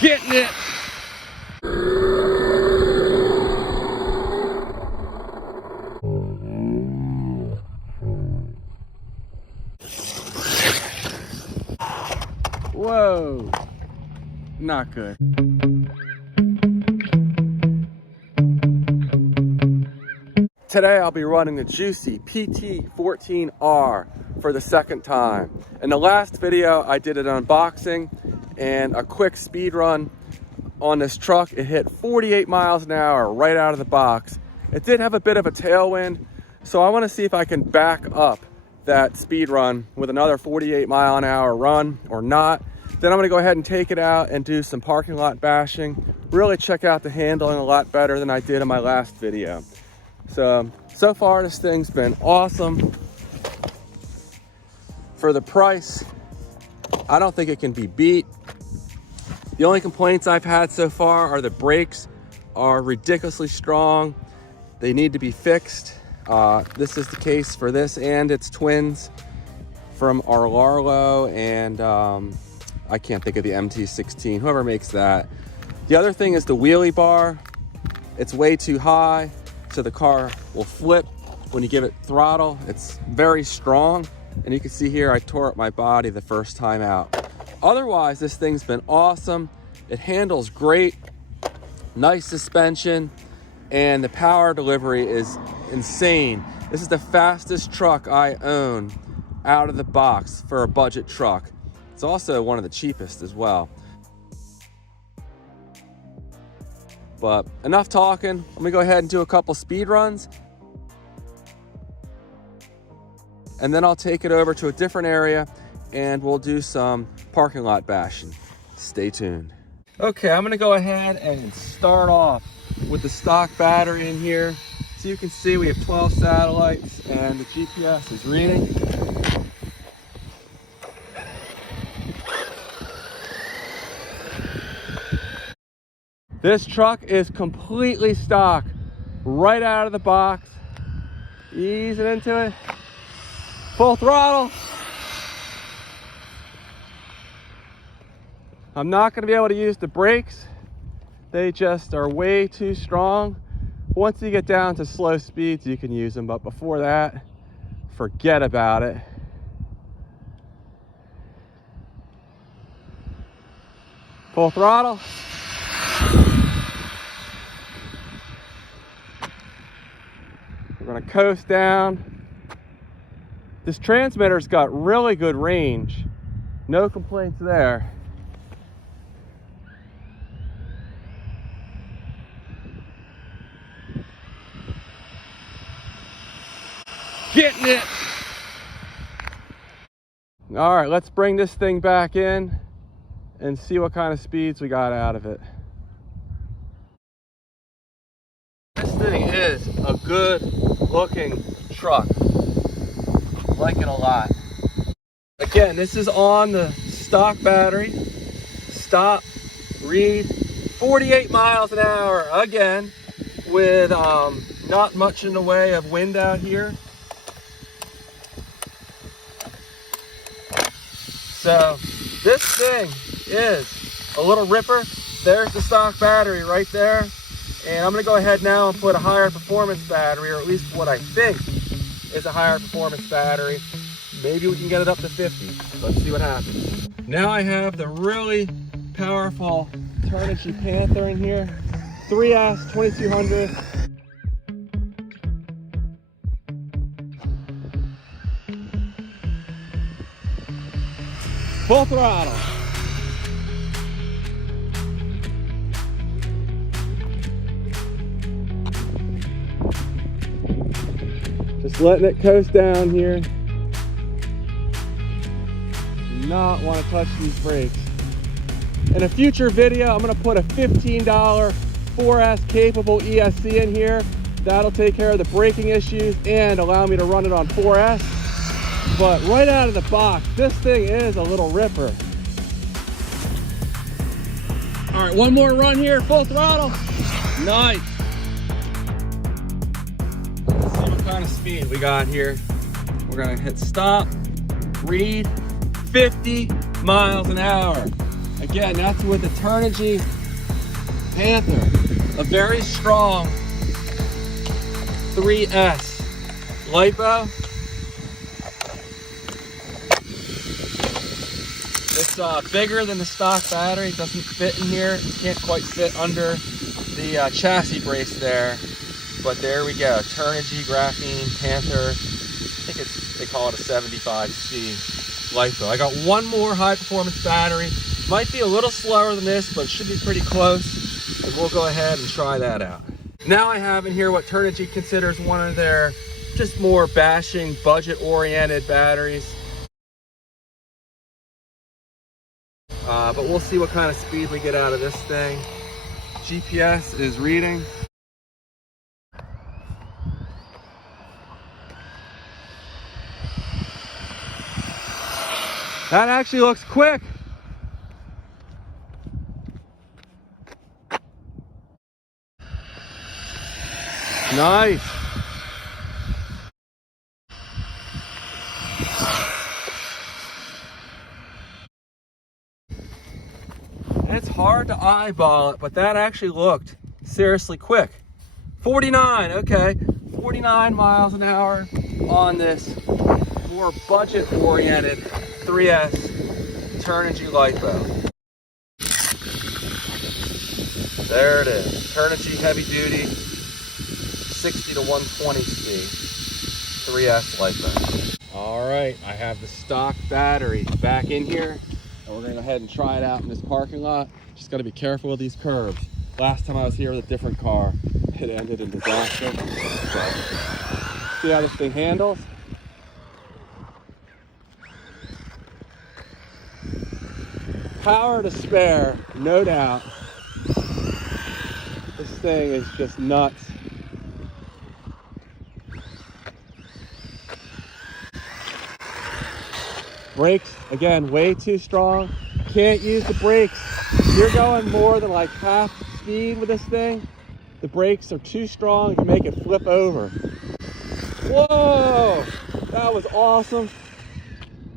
Getting it. Whoa, not good. Today I'll be running the Jiusi PT14R for the second time. In the last video I did an unboxing and a quick speed run on this truck. It hit 48 miles an hour right out of the box. It did have a bit of a tailwind, so I want to see if I can back up that speed run with another 48 mile an hour run or not. Then I'm going to go ahead and take it out and do some parking lot bashing, really check out the handling a lot better than I did in my last video. So far this thing's been awesome. For the price, I don't think it can be beat. The only complaints I've had so far are the brakes are ridiculously strong. They need to be fixed. This is the case for this and its twins from Arlarlo and I can't think of the MT16, whoever makes that. The other thing is the wheelie bar. It's way too high, so the car will flip when you give it throttle. It's very strong, and you can see here I tore up my body the first time out. Otherwise, this thing's been awesome. It handles great, nice suspension, and the power delivery is insane. This is the fastest truck I own out of the box for a budget truck. It's also one of the cheapest as well. But enough talking. Let me go ahead and do a couple speed runs. And then I'll take it over to a different area and we'll do some parking lot bashing. Stay tuned. Okay, I'm gonna go ahead and start off with the stock battery in here. So you can see we have 12 satellites and the GPS is reading. This truck is completely stock, right out of the box. Easing into it. Full throttle. I'm not going to be able to use the brakes. They just are way too strong. Once you get down to slow speeds, you can use them, but before that, forget about it. Full throttle. We're gonna coast down. This transmitter's got really good range. No complaints there. Getting it. All right, let's bring this thing back in and see what kind of speeds we got out of it. This thing is a good looking truck. I like it a lot. Again, this is on the stock battery. Stop, read, 48 miles an hour again with not much in the way of wind out here. So this thing is a little ripper. There's the stock battery right there. And I'm gonna go ahead now and put a higher performance battery, or at least what I think is a higher performance battery. Maybe we can get it up to 50. Let's see what happens. Now I have the really powerful Turnigy Panther in here. 3S 2200. Full throttle. Just letting it coast down here. Do not want to touch these brakes. In a future video, I'm going to put a $15 4S capable ESC in here. That'll take care of the braking issues and allow me to run it on 4S. But right out of the box, this thing is a little ripper. All right, one more run here, full throttle. Nice. Let's see what kind of speed we got here. We're gonna hit stop, read, 50 miles an hour. Again, that's with the Turnigy Panther, a very strong 3S LIPO. It's bigger than the stock battery. It doesn't fit in here. It can't quite fit under the chassis brace there. But there we go, Turnigy Graphene Panther. I think they call it a 75C LIPO. I got one more high performance battery. Might be a little slower than this, but it should be pretty close. And we'll go ahead and try that out. Now I have in here what Turnigy considers one of their just more bashing, budget-oriented batteries. But we'll see what kind of speed we get out of this thing. GPS is reading. That actually looks quick. Nice. It's hard to eyeball it, but that actually looked seriously quick. 49, okay. 49 miles an hour on this more budget-oriented 3S Turnigy LIPO. There it is. Turnigy heavy duty 60 to 120C 3S LIPO. All right, I have the stock battery back in here, and we're gonna go ahead and try it out in this parking lot. Just gotta be careful with these curbs. Last time I was here with a different car, it ended in disaster. So, see how this thing handles? Power to spare, no doubt. This thing is just nuts. Brakes, again, way too strong. Can't use the brakes. You're going more than like half speed with this thing. The brakes are too strong to make it flip over. Whoa, that was awesome.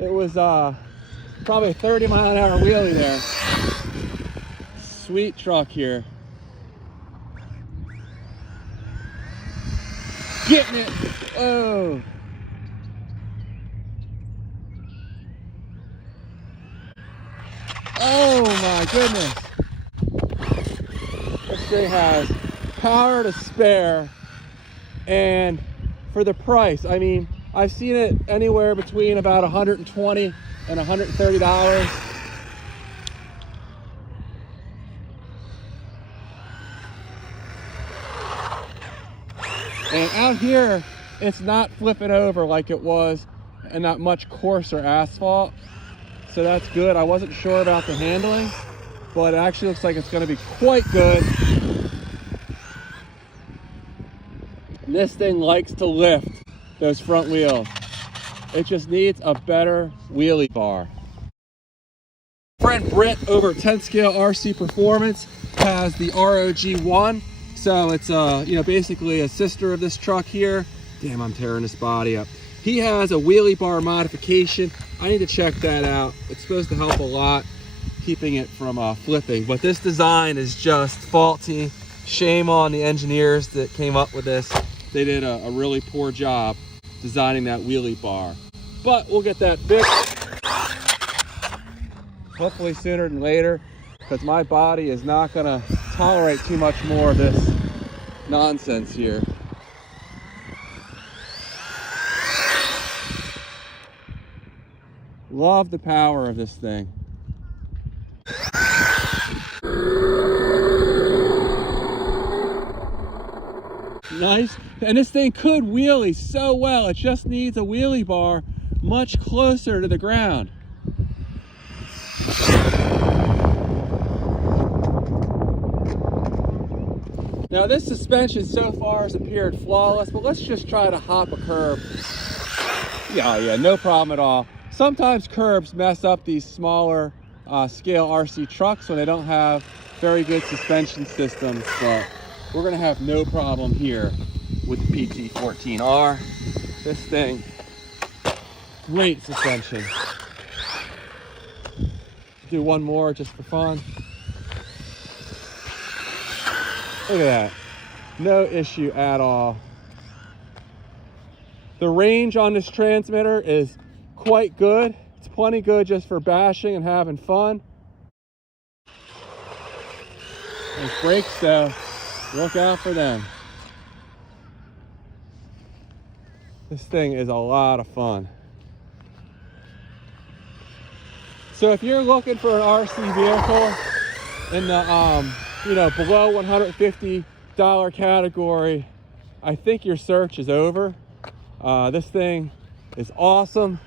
It was probably a 30-mile-an-hour wheelie there. Sweet truck here. Getting it. Oh. Oh my goodness. This thing has power to spare, and for the price, I mean, I've seen it anywhere between about $120 and $130. And out here, it's not flipping over like it was in that much coarser asphalt. So that's good. I wasn't sure about the handling, but it actually looks like it's going to be quite good. And this thing likes to lift those front wheels. It just needs a better wheelie bar. Friend Britt over at 10 Scale RC Performance has the ROG1. So it's basically a sister of this truck here. Damn, I'm tearing this body up. He has a wheelie bar modification. I need to check that out. It's supposed to help a lot, keeping it from flipping. But this design is just faulty. Shame on the engineers that came up with this. They did a really poor job designing that wheelie bar. But we'll get that fixed. Hopefully sooner than later, because my body is not gonna tolerate too much more of this nonsense here. Love the power of this thing. Nice. And this thing could wheelie so well. It just needs a wheelie bar much closer to the ground. Now this suspension so far has appeared flawless, but let's just try to hop a curb. Yeah, no problem at all. Sometimes curbs mess up these smaller scale RC trucks when they don't have very good suspension systems, but we're gonna have no problem here with the PT14R. This thing, great suspension. do one more just for fun. Look at that. No issue at all. The range on this transmitter is quite good. It's plenty good just for bashing and having fun. Those brakes though, look out for them. This thing is a lot of fun. So if you're looking for an RC vehicle in the below $150 category, I think your search is over. This thing is awesome,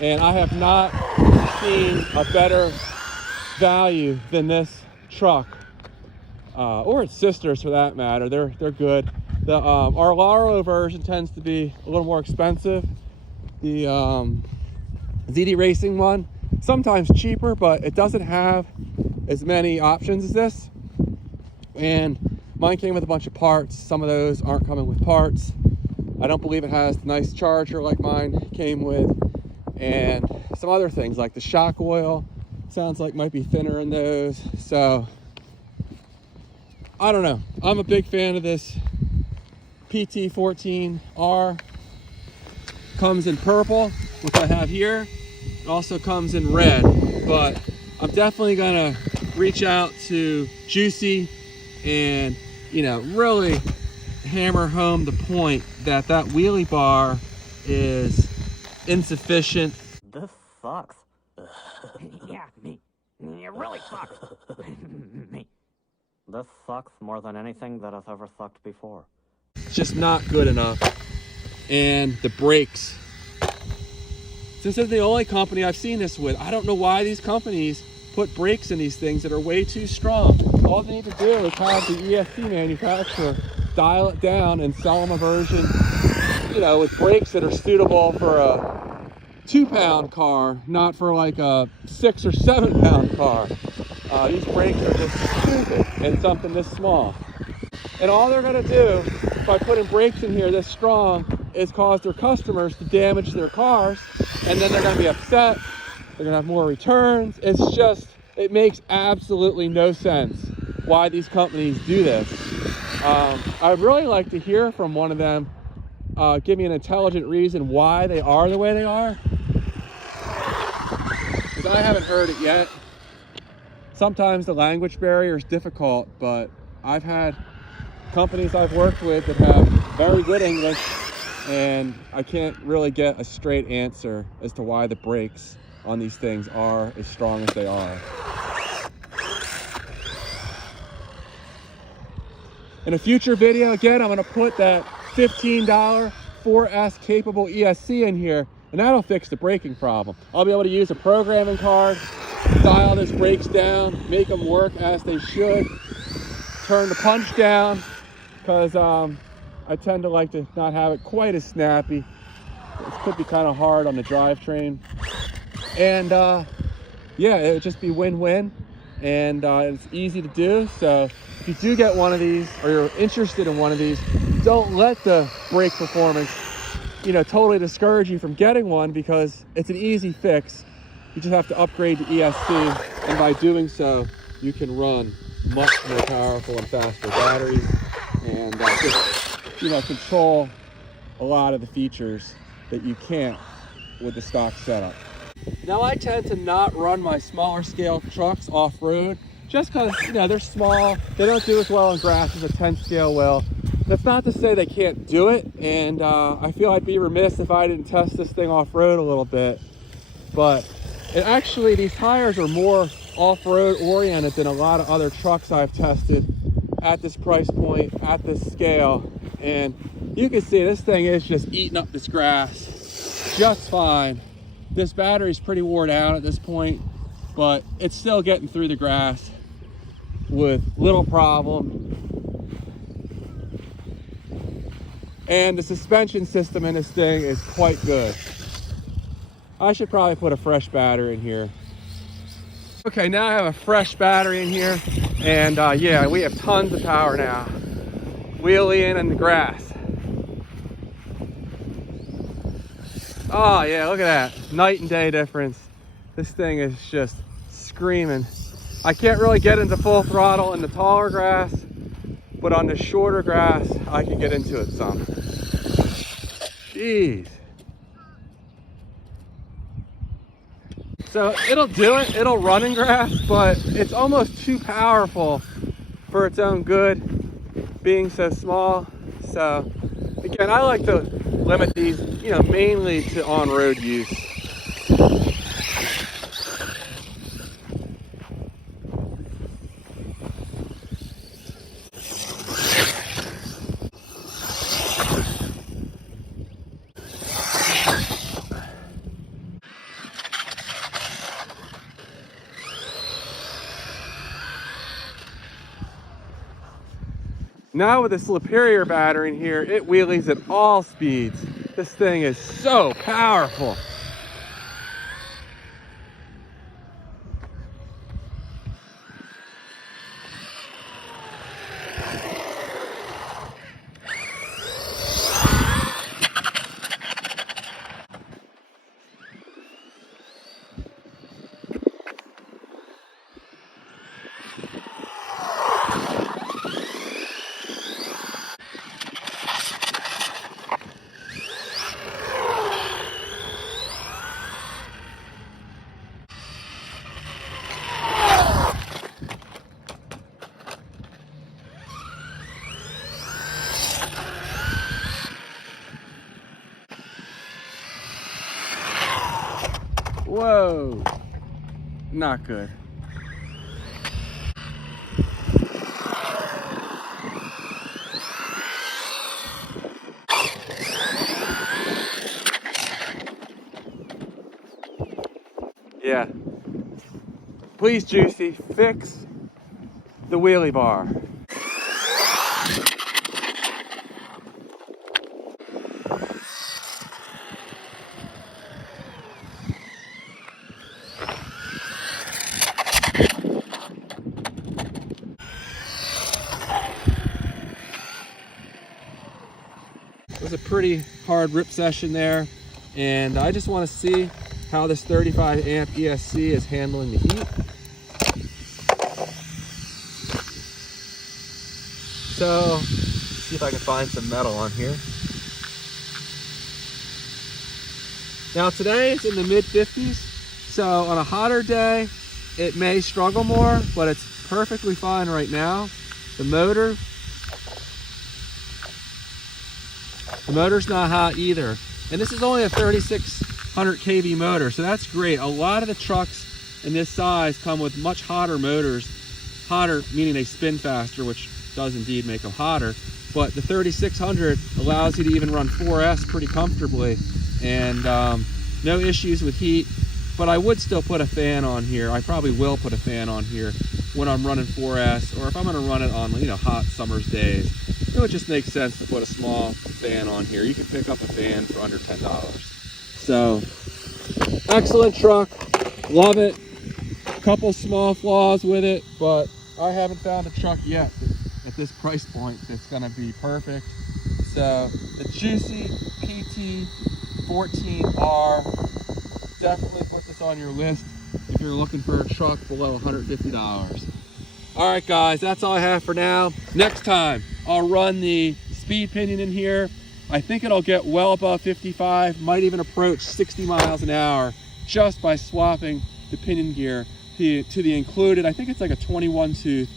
and I have not seen a better value than this truck, or its sisters for that matter. They're good. The our Laro version tends to be a little more expensive. The ZD Racing one, sometimes cheaper, but it doesn't have as many options as this. And mine came with a bunch of parts. Some of those aren't coming with parts. I don't believe it has the nice charger like mine came with, and some other things like the shock oil sounds like might be thinner in those. So I don't know. I'm a big fan of this PT14R. Comes in purple, which I have here. It also comes in red, but I'm definitely gonna reach out to Jiusi and, really hammer home the point that that wheelie bar is insufficient. This sucks. Yeah, it really sucks. This sucks more than anything that has ever sucked before. It's just not good enough. And the brakes. This is the only company I've seen this with. I don't know why these companies put brakes in these things that are way too strong. All they need to do is have the ESC manufacturer dial it down and sell them a version, with brakes that are suitable for a 2-pound car, not for like a 6 or 7-pound car. These brakes are just stupid and something this small. And all they're gonna do by putting brakes in here this strong is cause their customers to damage their cars, and then they're gonna be upset. They're gonna have more returns. It makes absolutely no sense why these companies do this. I'd really like to hear from one of them, give me an intelligent reason why they are the way they are, because I haven't heard it yet. Sometimes the language barrier is difficult, but I've had companies I've worked with that have very good English, and I can't really get a straight answer as to why the brakes on these things are as strong as they are. In a future video, again, I'm gonna put that $15 4S capable ESC in here, and that'll fix the braking problem. I'll be able to use a programming card, dial those brakes down, make them work as they should, turn the punch down, because I tend to like to not have it quite as snappy. It could be kind of hard on the drivetrain. And yeah, it would just be win-win, and it's easy to do. So if you do get one of these, or you're interested in one of these, don't let the brake performance totally discourage you from getting one, because it's an easy fix. You just have to upgrade to ESC, and by doing so you can run much more powerful and faster batteries, and just control a lot of the features that you can't with the stock setup. Now, I tend to not run my smaller scale trucks off-road just because they're small. They don't do as well on grass as a 10 scale will. That's not to say they can't do it, and I feel I'd be remiss if I didn't test this thing off-road a little bit. But actually, these tires are more off-road oriented than a lot of other trucks I've tested at this price point, at this scale. And you can see this thing is just eating up this grass just fine. This battery's pretty worn out at this point, but it's still getting through the grass with little problem. And the suspension system in this thing is quite good. I should probably put a fresh battery in here. Okay, now I have a fresh battery in here, and yeah, we have tons of power now. Wheeling in the grass. Oh yeah, look at that. Night and day difference. This thing is just screaming. I can't really get into full throttle in the taller grass, but on the shorter grass, I can get into it some. Jeez. So it'll do it, it'll run in grass, but it's almost too powerful for its own good, being so small. So again, I like to limit these, you know, mainly to on-road use. Now with this Superior battery in here, it wheelies at all speeds. This thing is so powerful. Whoa, not good. Yeah. Please, Jiusi, fix the wheelie bar. It was a pretty hard rip session there, and I just want to see how this 35 amp ESC is handling the heat. So, see if I can find some metal on here. Now today it's in the mid 50s, so on a hotter day it may struggle more, but it's perfectly fine right now. The motor's not hot either. And this is only a 3600 kV motor, so that's great. A lot of the trucks in this size come with much hotter motors. Hotter meaning they spin faster, which does indeed make them hotter. But the 3600 allows you to even run 4S pretty comfortably, and no issues with heat. But I would still put a fan on here. I probably will put a fan on here when I'm running 4S, or if I'm going to run it on, you know, hot summer's days. It would just make sense to put a small fan on here. You can pick up a fan for under $10. So, excellent truck. Love it. Couple small flaws with it, but I haven't found a truck yet at this price point that's going to be perfect. So, the Jiusi PT14R. Definitely put this on your list if you're looking for a truck below $150. All right, guys, that's all I have for now. Next time, I'll run the speed pinion in here. I think it'll get well above 55, might even approach 60 miles an hour just by swapping the pinion gear to the included, I think it's like a 21 tooth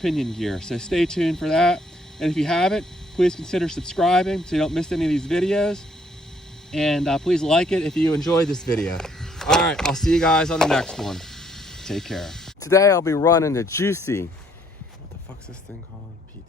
pinion gear. So stay tuned for that. And if you haven't, please consider subscribing so you don't miss any of these videos. And please like it if you enjoyed this video. All right, I'll see you guys on the next one. Take care. Today I'll be running the Jiusi. What the fuck's this thing called? PT.